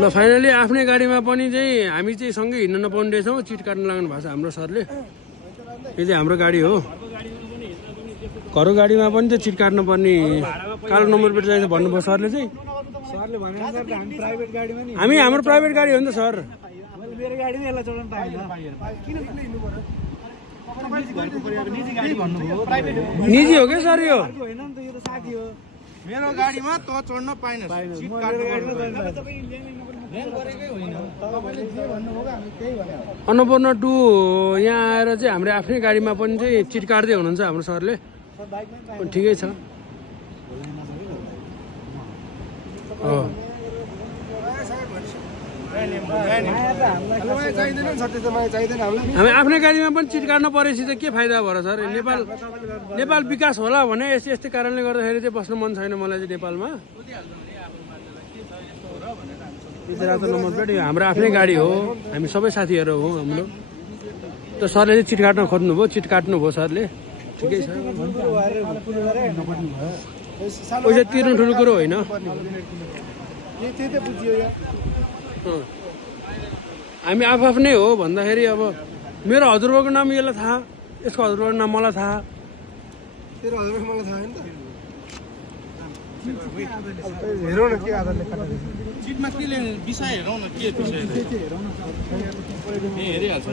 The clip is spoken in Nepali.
ल फाइनली आफ्नै गाडीमा पनि चाहिँ हामी चाहिँ सँगै हिँड्न नपाउने रहेछौँ चिट काट्न लाग्नु भएको छ हाम्रो सरले यो चाहिँ हाम्रो गाडी हो घरको गाडीमा पनि चाहिँ चिट काट्नु पर्ने कालो नम्बर प्लेट चाहिन्छ भन्नुभयो सरले चाहिँ हामी हाम्रो प्राइभेट गाडी हो नि त सर निजी हो क्या सर यो मेरो गाडीमा त चढ्न पाइनस् अन्नपूर्ण 2 यहाँ आएर चाहिँ हाम्रो आफ्नै गाडीमा पनि चाहिँ चिट काट्दै हुनुहुन्छ हाम्रो सरले ठिकै छ हामी आफ्नै गाडीमा पनि चिट काट्न परेपछि त के फाइदा भयो सर नेपाल विकास होला भने यस्तै कारणले गर्दाखेरि चाहिँ बस्नु मन छैन मलाई चाहिँ नेपालमा रातो नम्बर प्लेट यो हाम्रो आफ्नै गाडी हो हामी सबै साथीहरू हो हाम्रो त सरले चाहिँ चिट काट्न खोज्नुभयो चिट काट्नुभयो सरले ठिकै छ पैसा तिर्नु ठुलो कुरो होइन हामी आफ्नै हो भन्दाखेरि अब मेरो हजुरबाको नाम यसलाई थाहा यसको हजुरबाको नाम मलाई थाहा हेरौँ न के आधारले चिटमा के विषय हेरौँ न के विषय हेरिहाल्छ